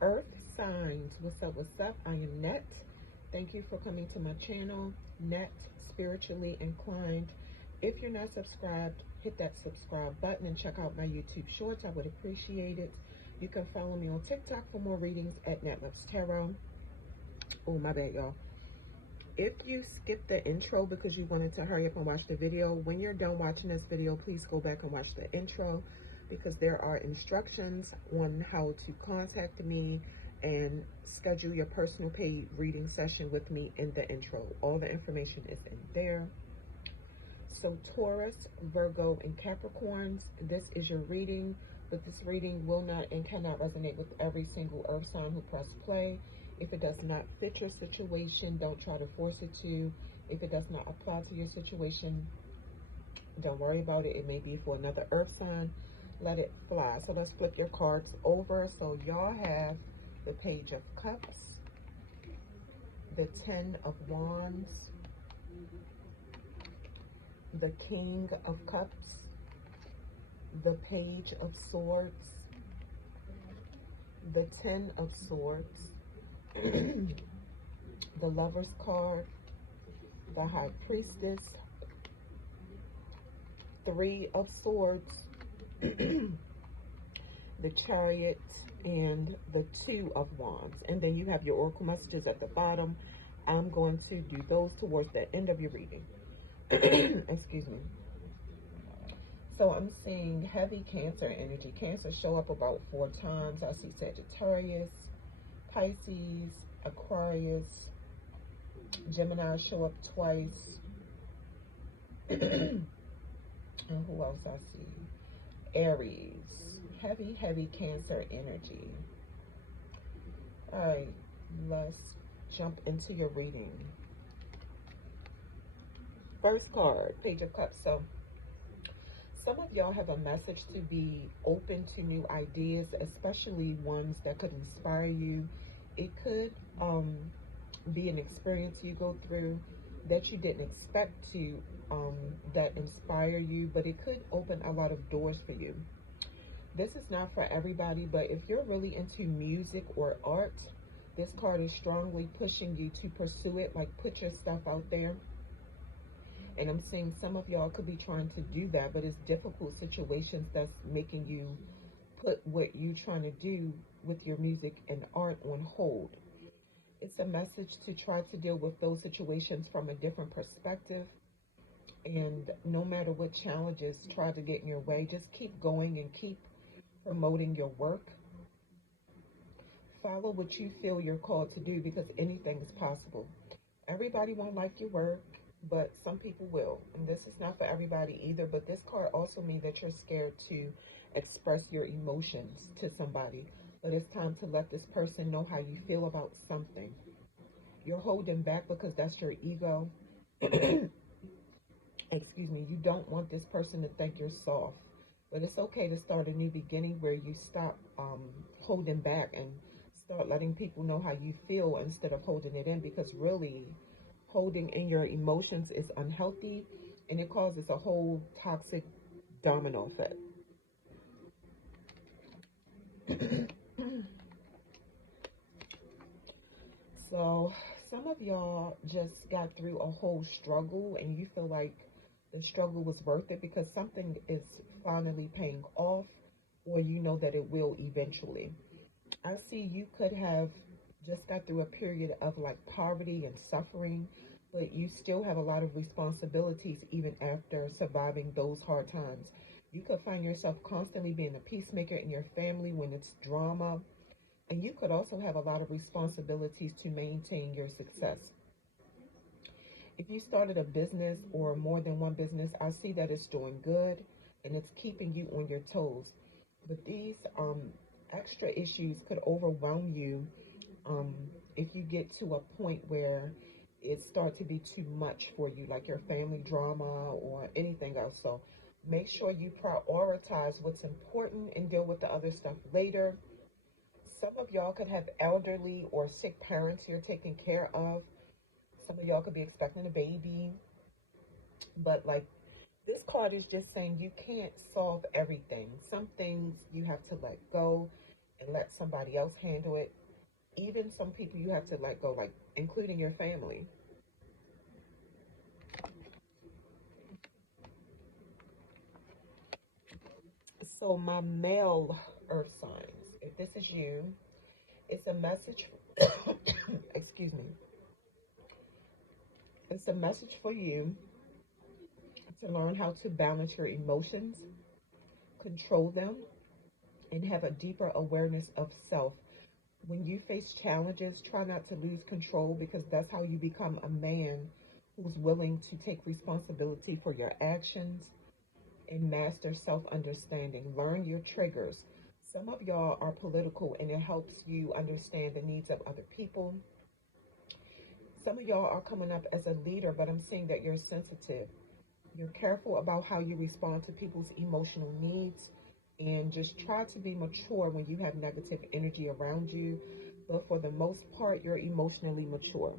Earth signs. What's up? What's up? I am Net. Thank you for coming to my channel, Net Spiritually Inclined. If you're not subscribed, hit that subscribe button and check out my YouTube shorts. I would appreciate it. You can follow me on TikTok for more readings at NetteSpirituallyInclined. Oh, my bad, y'all. If you skipped the intro because you wanted to hurry up and watch the video, when you're done watching this video, please go back and watch the intro, because there are instructions on how to contact me and schedule your personal paid reading session with me in the intro. All the information is in there. So Taurus, Virgo, and Capricorns, this is your reading, but this reading will not and cannot resonate with every single earth sign who pressed play. If it does not fit your situation, don't try to force it to. If it does not apply to your situation, don't worry about it. It may be for another earth sign. Let it fly. So let's flip your cards over. So y'all have the Page of Cups, the Ten of Wands, the King of Cups, the Page of Swords, the Ten of Swords, the Lover's card, the High Priestess, Three of Swords, the Chariot, and the Two of Wands. And then you have your oracle messages at the bottom. I'm going to do those towards the end of your reading. Excuse me. So I'm seeing heavy Cancer energy. Cancer show up about 4 times. I see Sagittarius, Pisces, Aquarius, Gemini show up twice. And who else I see? Aries. Heavy Cancer energy. All right, let's jump into your reading. First card, Page of Cups. So some of y'all have a message to be open to new ideas, especially ones that could inspire you. It could be an experience you go through that you didn't expect to that inspire you, but it could open a lot of doors for you. This is not for everybody, but if you're really into music or art, this card is strongly pushing you to pursue it, like put your stuff out there. And I'm seeing some of y'all could be trying to do that, but it's difficult situations that's making you put what you're trying to do with your music and art on hold. It's a message to try to deal with those situations from a different perspective. And no matter what challenges try to get in your way, just keep going and keep promoting your work. Follow what you feel you're called to do, because anything is possible. Everybody won't like your work, but some people will. And this is not for everybody either, but this card also means that you're scared to express your emotions to somebody. But it's time to let this person know how you feel about something. You're holding back because that's your ego. Excuse me. You don't want this person to think you're soft. But it's okay to start a new beginning where you stop holding back and start letting people know how you feel instead of holding it in, because really holding in your emotions is unhealthy and it causes a whole toxic domino effect. So some of y'all just got through a whole struggle and you feel like the struggle was worth it because something is finally paying off. or you know that it will eventually. I see you could have just got through a period of like poverty and suffering, but you still have a lot of responsibilities even after surviving those hard times. You could find yourself constantly being a peacemaker in your family when it's drama, and you could also have a lot of responsibilities to maintain your success. If you started a business or more than one business, I see that it's doing good and it's keeping you on your toes. But these extra issues could overwhelm you um, if you get to a point where it starts to be too much for you, like your family drama or anything else. So make sure you prioritize what's important and deal with the other stuff later. Some of y'all could have elderly or sick parents you're taking care of. Some of y'all could be expecting a baby, but like this card is just saying you can't solve everything. Some things you have to let go and let somebody else handle it. Even some people you have to let go, like including your family. So my male earth signs, if this is you, it's a message, excuse me, it's a message for you to learn how to balance your emotions, control them, and have a deeper awareness of self. When you face challenges, try not to lose control because that's how you become a man who's willing to take responsibility for your actions and master self understanding. Learn your triggers. Some of y'all are political and it helps you understand the needs of other people. Some of y'all are coming up as a leader, but I'm seeing that you're sensitive. You're careful about how you respond to people's emotional needs, and just try to be mature when you have negative energy around you. But for the most part, you're emotionally mature.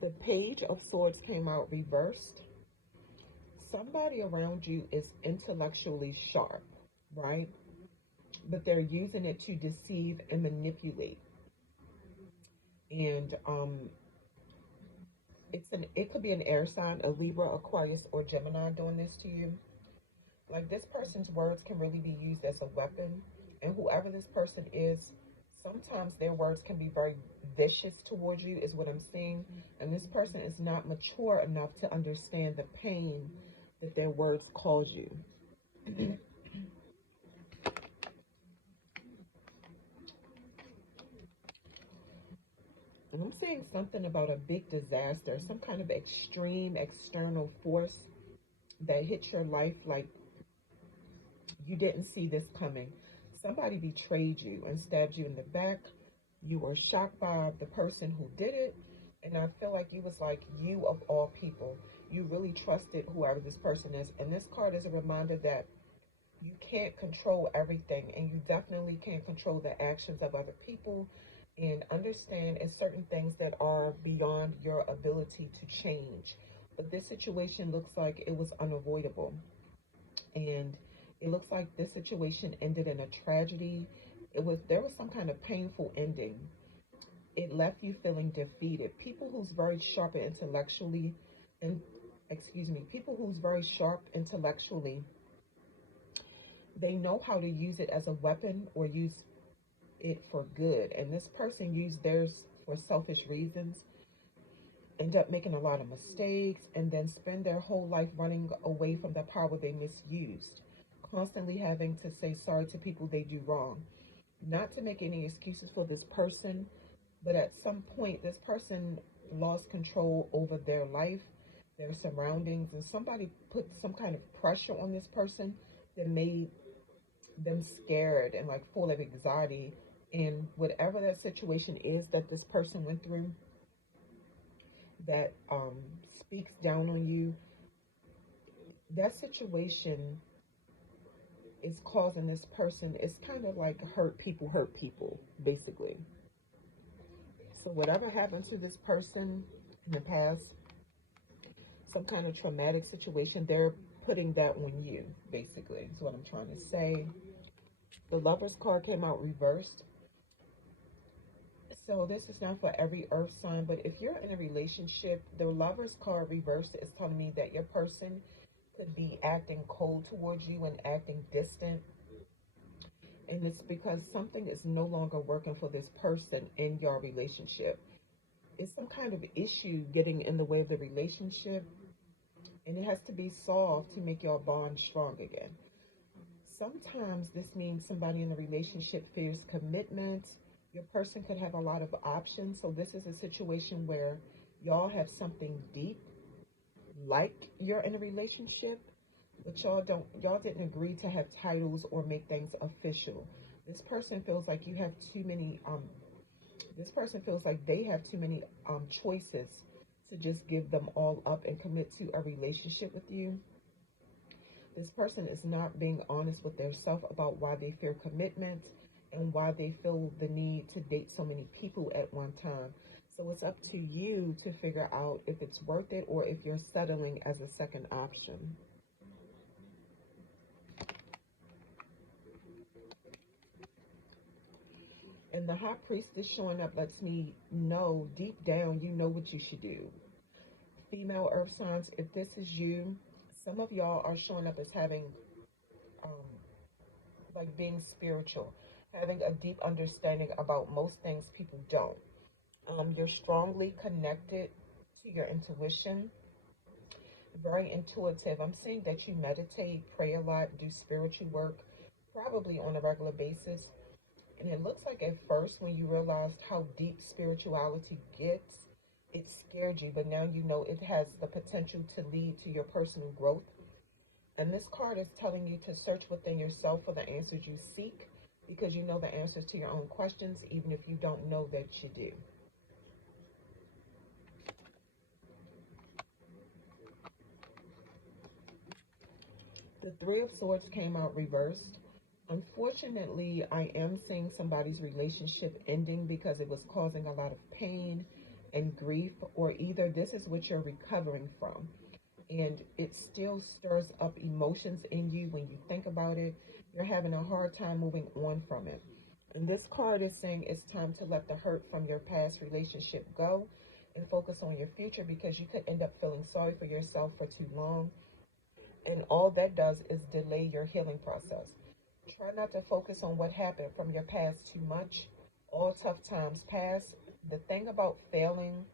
The Page of Swords came out reversed. Somebody around you is intellectually sharp, right? But they're using it to deceive and manipulate. And it could be an air sign, a Libra, Aquarius, or Gemini doing this to you. Like this person's words can really be used as a weapon, and whoever this person is, sometimes their words can be very vicious towards you, is what I'm seeing. And this person is not mature enough to understand the pain that their words cause you. And I'm seeing something about a big disaster, some kind of extreme external force that hit your life like you didn't see this coming. Somebody betrayed you and stabbed you in the back. You were shocked by the person who did it. And I feel like you was like, you of all people, you really trusted whoever this person is. And this card is a reminder that you can't control everything, and you definitely can't control the actions of other people. And understand it's certain things that are beyond your ability to change. But this situation looks like it was unavoidable. And it looks like this situation ended in a tragedy. There was some kind of painful ending. It left you feeling defeated. People who's very sharp intellectually and people who's very sharp intellectually, they know how to use it as a weapon or use it for good. And this person used theirs for selfish reasons, end up making a lot of mistakes, and then spend their whole life running away from the power they misused, constantly having to say sorry to people they do wrong. Not to make any excuses for this person, but at some point, this person lost control over their life, their surroundings, and somebody put some kind of pressure on this person that made them scared and like full of anxiety. And whatever that situation is that this person went through that speaks down on you, that situation is causing this person, it's kind of like hurt people, basically. So whatever happened to this person in the past, some kind of traumatic situation, they're putting that on you, basically, is what I'm trying to say. The Lover's card came out reversed. So this is not for every earth sign, but if you're in a relationship, the Lover's card reversed is telling me that your person could be acting cold towards you and acting distant. And it's because something is no longer working for this person in your relationship. It's some kind of issue getting in the way of the relationship, and it has to be solved to make your bond strong again. Sometimes this means somebody in a relationship fears commitment. Your person could have a lot of options. So this is a situation where y'all have something deep, like you're in a relationship, but y'all didn't agree to have titles or make things official. This person feels like you have too many this person feels like they have too many choices to just give them all up and commit to a relationship with you. This person is not being honest with themselves about why they fear commitment and why they feel the need to date so many people at one time. So it's up to you to figure out if it's worth it or if you're settling as a second option. And the high priestess showing up lets me know deep down you know what you should do. Female earth signs, if this is you, some of y'all are showing up as having um, like being spiritual, having a deep understanding about most things people don't. You're strongly connected to your intuition, very intuitive. I'm seeing that you meditate, pray a lot, do spiritual work, probably on a regular basis. And it looks like at first, when you realized how deep spirituality gets, it scared you, but now you know it has the potential to lead to your personal growth. And this card is telling you to search within yourself for the answers you seek because you know the answers to your own questions, even if you don't know that you do. The Three of Swords came out reversed. Unfortunately, I am seeing somebody's relationship ending because it was causing a lot of pain and grief, or either this is what you're recovering from and it still stirs up emotions in you when you think about it. You're having a hard time moving on from it. And this card is saying it's time to let the hurt from your past relationship go and focus on your future because you could end up feeling sorry for yourself for too long. And all that does is delay your healing process. Try not to focus on what happened from your past too much. All tough times pass. The thing about failing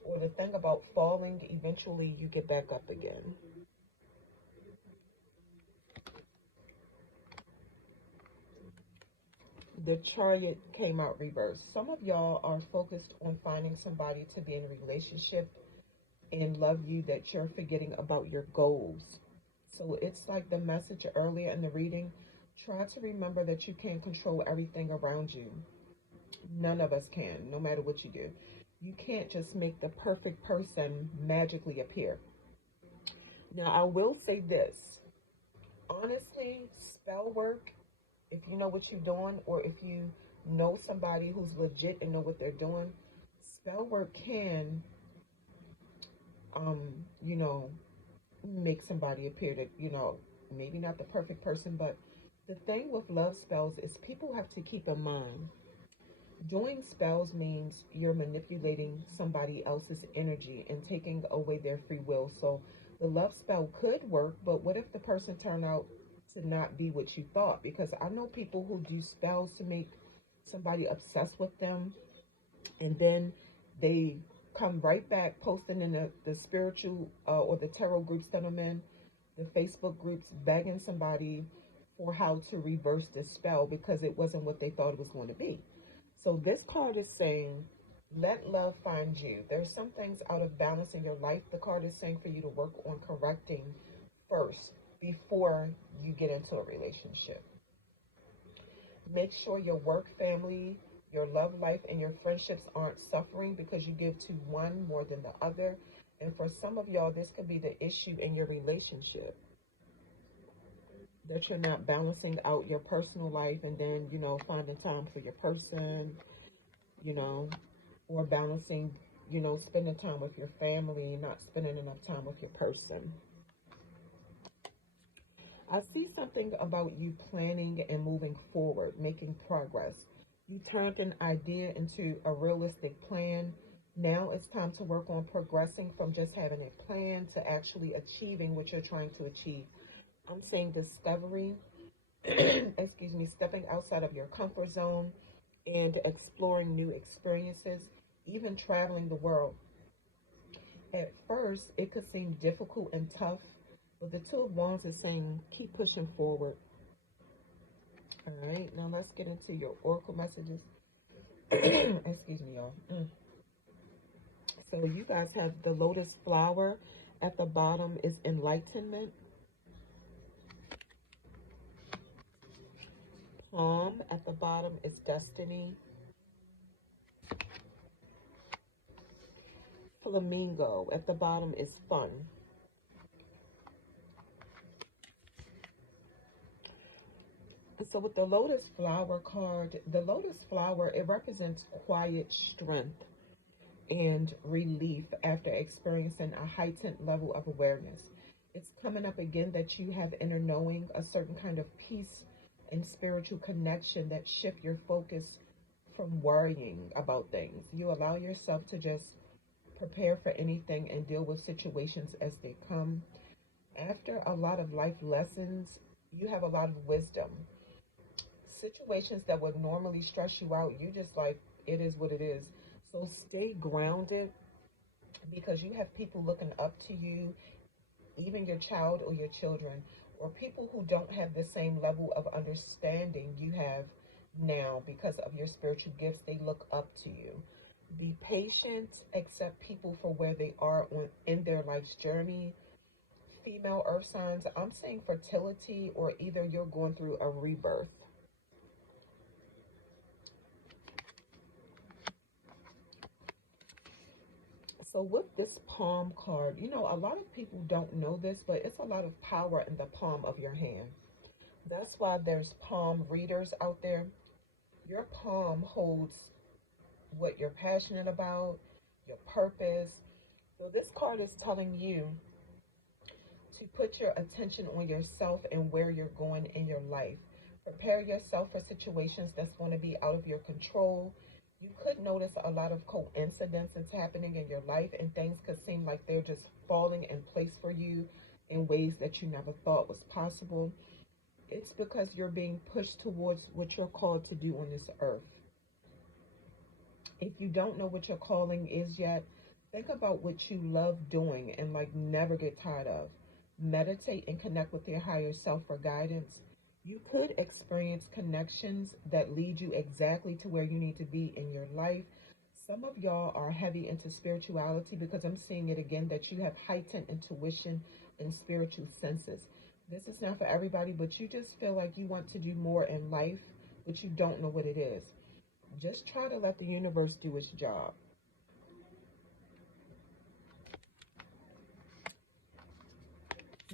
or the thing about falling, eventually you get back up again. The Chariot came out reversed. Some of y'all are focused on finding somebody to be in a relationship and love you that you're forgetting about your goals. So it's like the message earlier in the reading. Try to remember that you can't control everything around you. None of us can, no matter what you do. You can't just make the perfect person magically appear. Now, I will say this. Honestly, spell work, if you know what you're doing or if you know somebody who's legit and know what they're doing, spell work can, you know, make somebody appear to, maybe not the perfect person, but the thing with love spells is people have to keep in mind doing spells means you're manipulating somebody else's energy and taking away their free will. So the love spell could work, but what if the person turned out to not be what you thought? Because I know people who do spells to make somebody obsessed with them, and then they come right back posting in the spiritual or the tarot groups that I'm in, the Facebook groups, begging somebody for how to reverse this spell because it wasn't what they thought it was going to be. So this card is saying, let love find you. There's some things out of balance in your life. The card is saying for you to work on correcting first before you get into a relationship. Make sure your work, family, your love life, and your friendships aren't suffering because you give to one more than the other. And for some of y'all, this could be the issue in your relationship, that you're not balancing out your personal life and then, finding time for your person, you know, or balancing, spending time with your family, not spending enough time with your person. I see something about you planning and moving forward, making progress. You turned an idea into a realistic plan. Now it's time to work on progressing from just having a plan to actually achieving what you're trying to achieve. I'm saying discovery, excuse me, stepping outside of your comfort zone and exploring new experiences, even traveling the world. At first, it could seem difficult and tough, but the Two of Wands is saying keep pushing forward. All right, now let's get into your oracle messages. Excuse me, y'all. So you guys have the lotus flower. At the bottom is enlightenment. Palm at the bottom is destiny. Flamingo at the bottom is fun. So with the lotus flower card, the lotus flower, it represents quiet strength and relief after experiencing a heightened level of awareness. It's coming up again that you have inner knowing, a certain kind of peace and spiritual connection that shift your focus from worrying about things. You allow yourself to just prepare for anything and deal with situations as they come. After a lot of life lessons, you have a lot of wisdom. Situations that would normally stress you out, you just like, it is what it is. So stay grounded because you have people looking up to you, even your child or your children, or people who don't have the same level of understanding you have now because of your spiritual gifts. They look up to you. Be patient, accept people for where they are in their life's journey. Female earth signs, I'm saying fertility, or either you're going through a rebirth. So with this palm card, you know, a lot of people don't know this, but it's a lot of power in the palm of your hand. That's why there's palm readers out there. Your palm holds what you're passionate about, your purpose. So this card is telling you to put your attention on yourself and where you're going in your life. Prepare yourself for situations that's going to be out of your control. You could notice a lot of coincidences happening in your life, and things could seem like they're just falling in place for you in ways that you never thought was possible. It's because you're being pushed towards what you're called to do on this earth. If you don't know what your calling is yet, think about what you love doing and like never get tired of. Meditate and connect with your higher self for guidance. You could experience connections that lead you exactly to where you need to be in your life. Some of y'all are heavy into spirituality because I'm seeing it again that you have heightened intuition and spiritual senses. This is not for everybody, but you just feel like you want to do more in life, but you don't know what it is. Just try to let the universe do its job.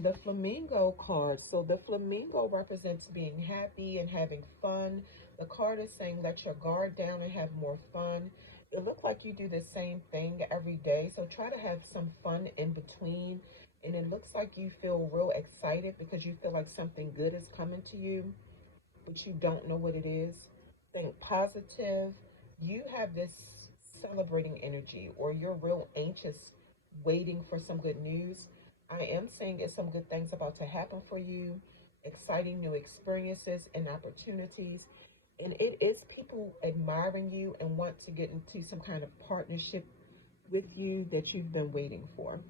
The flamingo card. So the flamingo represents being happy and having fun. The card is saying let your guard down and have more fun. It looks like you do the same thing every day. So try to have some fun in between. And it looks like you feel real excited because you feel like something good is coming to you, but you don't know what it is. Think positive. You have this celebrating energy, or you're real anxious waiting for some good news. I am saying it's some good things about to happen for you, exciting new experiences and opportunities. And it is people admiring you and want to get into some kind of partnership with you that you've been waiting for.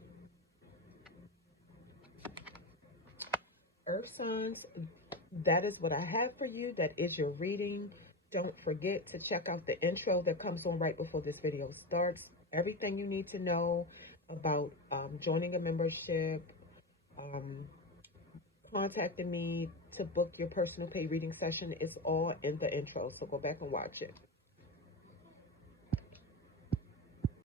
Earth signs, that is what I have for you. That is your reading. Don't forget to check out the intro that comes on right before this video starts. Everything you need to know about joining a membership, um, contacting me to book your personal pay reading session is all in the intro. So go back and watch it.